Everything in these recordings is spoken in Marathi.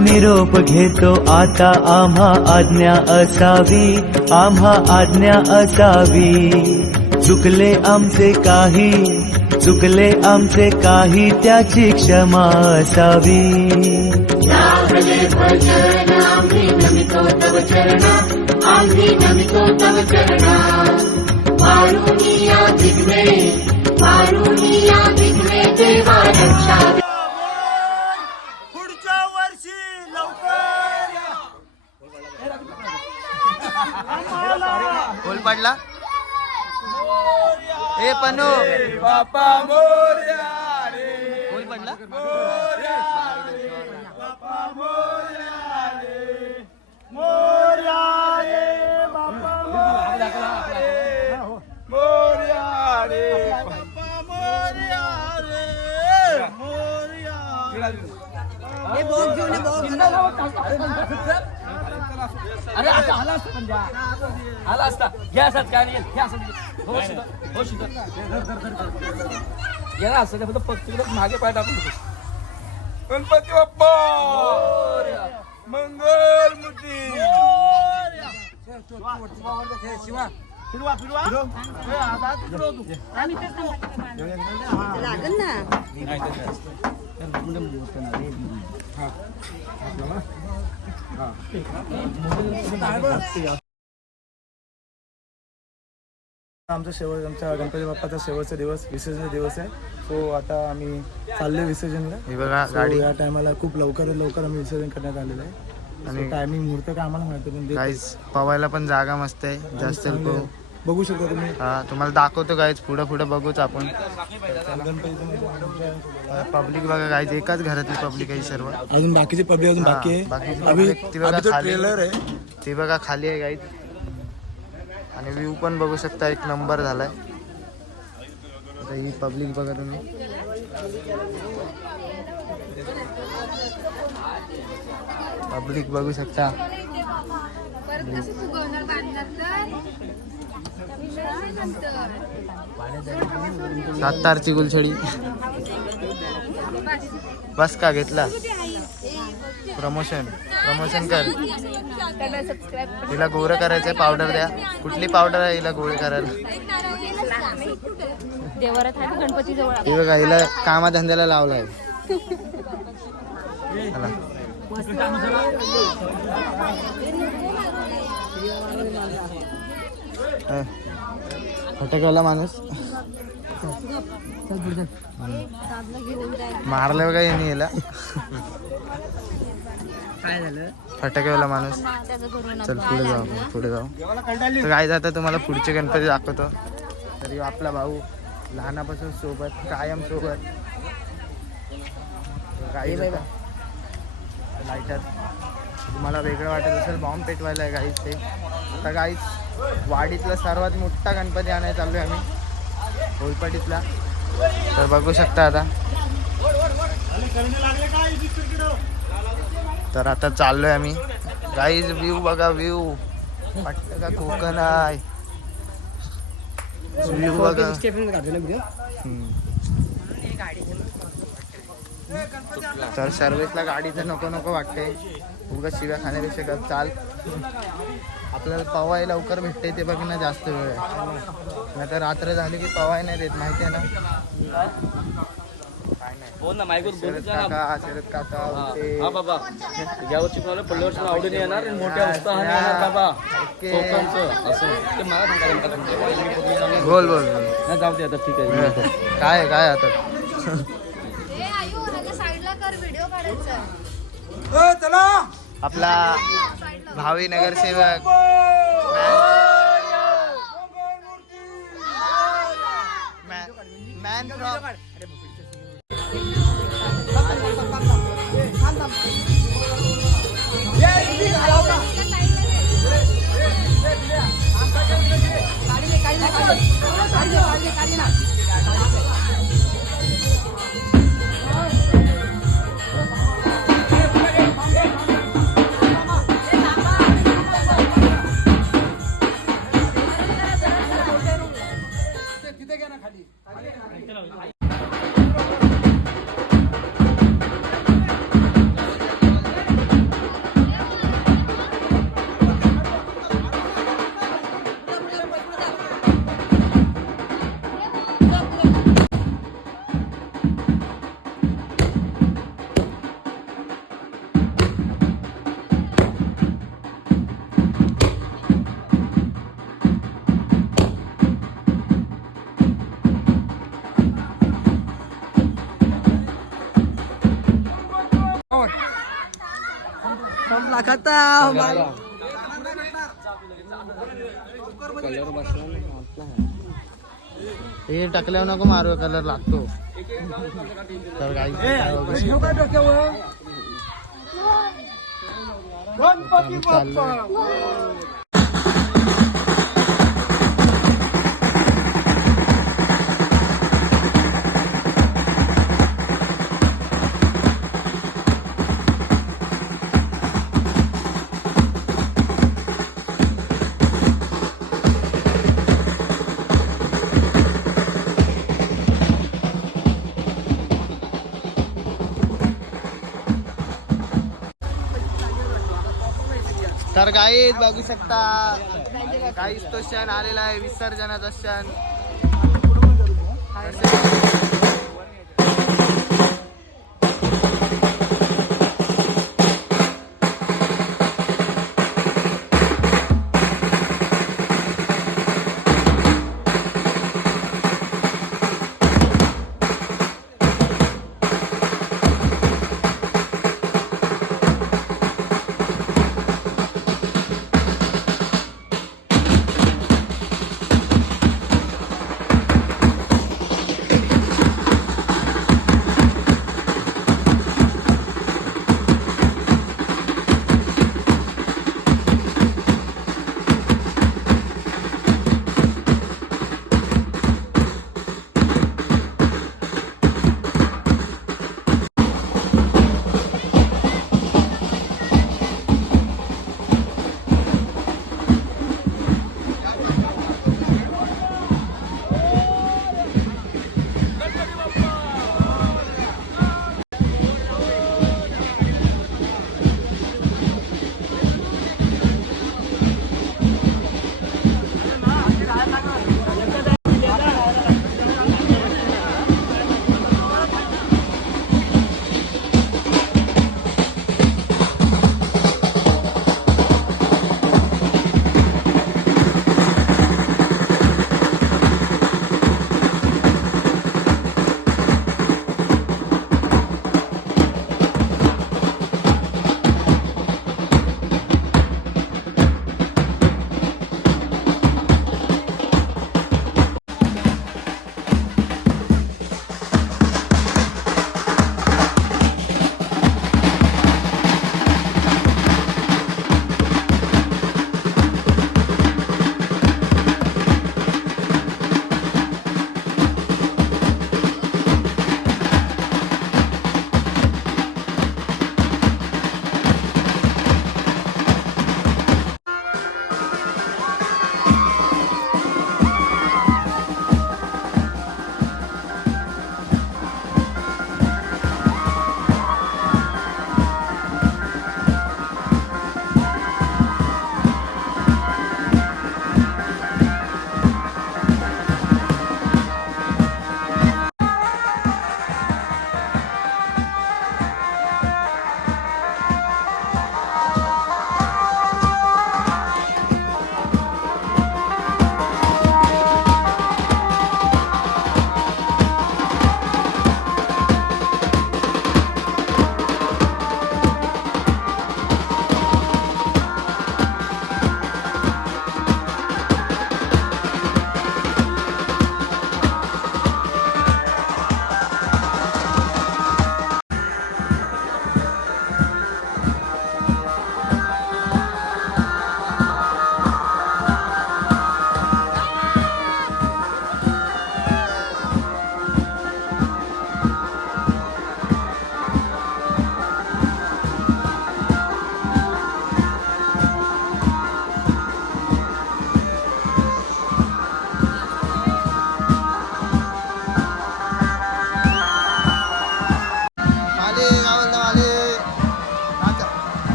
निरोप घेतो आता आम्हा आज्ञा असावी, आम्हा आज्ञा असावी. चुकले आमचे काही, चुकले आमचे काही, त्याची क्षमा असावी. लागले भजन आम्ही नमितो तव चरणा, आम्ही नमितो तव चरणा. मारुनिया दिग्वे, मारुनिया दिग्वे, देवा रक्षा. पुढच्या वर्षी लवकर या. बोल पडला ए पनू बापा मोरया रे, बोल पडला मोरया रे, बापा मोरया रे, मोरया रे, बापा मोरया रे, मोरया रे, बापा मोरया रे, मोरया. अरे आता आला असता पण द्या. आला असता घ्या असतात काय नाही घ्या असत हो शिदा हो शिदा गेला असतं ते फक्त पक्षी मागे पाय टाकून गणपती बाप्पा मंगल मूर्ती. शिवा फिरवा फिरवा लागल ना. आमच्या गणपती बाप्पाचा शेवटचा दिवस, विसर्जन दिवस आहे. सो आता आम्ही चाललोय विसर्जनला. हे बघा So, गाडी या टायमाला खूप लवकर आम्ही विसर्जन करण्यात आलेलं आहे. आणि टायमिंग मुहूर्त काय आम्हाला माहिती पण गाईज पवायला पण जागा मस्त आहे, जास्त लोक बघू शकता तुम्ही. हा तुम्हाला दाखवतो गाईज, पुढे बघूच आपण. पब्लिक बघा गाईज, एकाच घरातली पब्लिक आहे सर्व. अजून बाकीची पब्लिक अजून बाकी आहे. बाकीची अभि public ती बघा अभि तो खाली. ट्रेलर आहे. ती बघा खाली आहे गाईज. आणि व्ह्यू पण बघू शकता, एक नंबर झालाय. आता ही पब्लिक बघा तुम्ही. पब्लिक बघू शकता. सातारची गुलछडी. बस का घेतला प्रमोशन कर. तिला गोरं करायचंय, पावडर द्या. कुठली पावडर आहे हिला गोळे करायला? गणपती जवळ हे बघा, हिला कामाधंद्याला लावलाय. चला. फटाक्याला माणूस मारलं बघा यांनी याला. काय झालं फटाक्यावाला माणूस. चल पुढे जाऊ. तर काय जाता तुम्हाला पुढचे गणपती दाखवतो. तरी आपला भाऊ लहानापासून सोबत, कायम सोबत. काही लाईटर तुम्हाला वेगळं वाटत असेल, बॉम्ब पेटवायला आहे गाईच ते. आता गाईच वाडीतला सर्वात मोठा गणपती आणायला चाललो आहे आम्ही, होलपाटीतला. तर बघू शकता आता. तर आता चाललोय आम्ही गाईज. व्ह्यू बघा, व्ह्यू वाटतं का कोकण आहे. व्ह्यू बघा. तर सर्विसला गाडीचं नको वाटतंय. उगाच शिव्या खाण्यापेक्षा का चाल. आपल्याला पवाय लवकर भेटते ते बघणं जास्त वेळ आहे. नाही तर रात्र झाली की पवाय नाही देत, माहिती आहे ना. बोल ना मायकून शरद काका ते हा बाबा या वर्षी मला पुढल्या वर्षी आवडीने येणार आणि मोठ्या उत्साहाने येणार बाबा. कोकणचं असं ते मला सांगा. बोल नाही जाऊ दे आता, ठीक आहे. काय आता आपला भावी नगरसेवक मॅन फ्रॉम संपला खतम. कलर बसला नाही. हे टाकल्यावर नको मारू, कलर लागतो. तर काही गणपती बाप्पा. तर गाईज बघू शकता, गाईज तो क्षण आलेला आहे, विसर्जनाचा क्षण.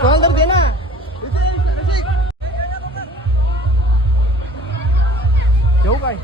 चल तर दे ना. ठेवू काय?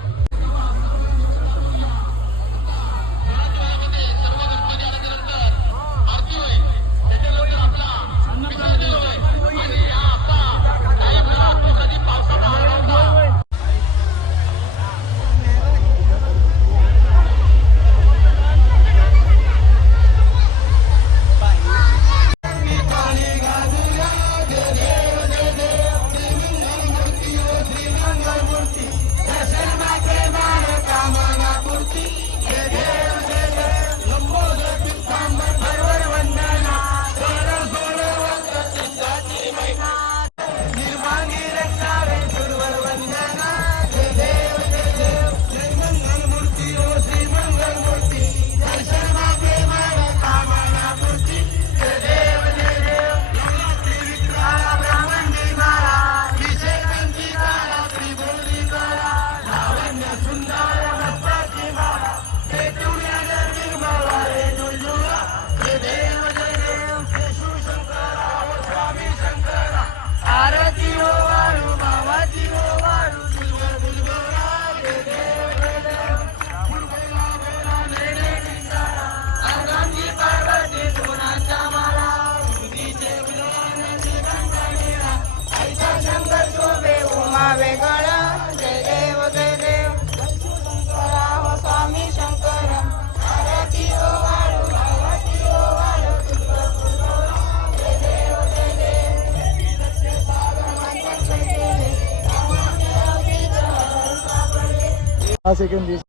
6 सेकंद दिस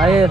आहे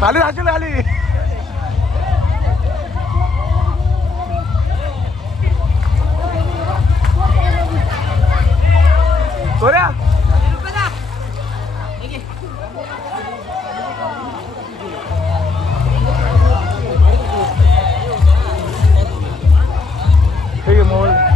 खाली राहशील खाली सोऱ्या ठीक आहे मोबाईल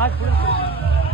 आज पुढे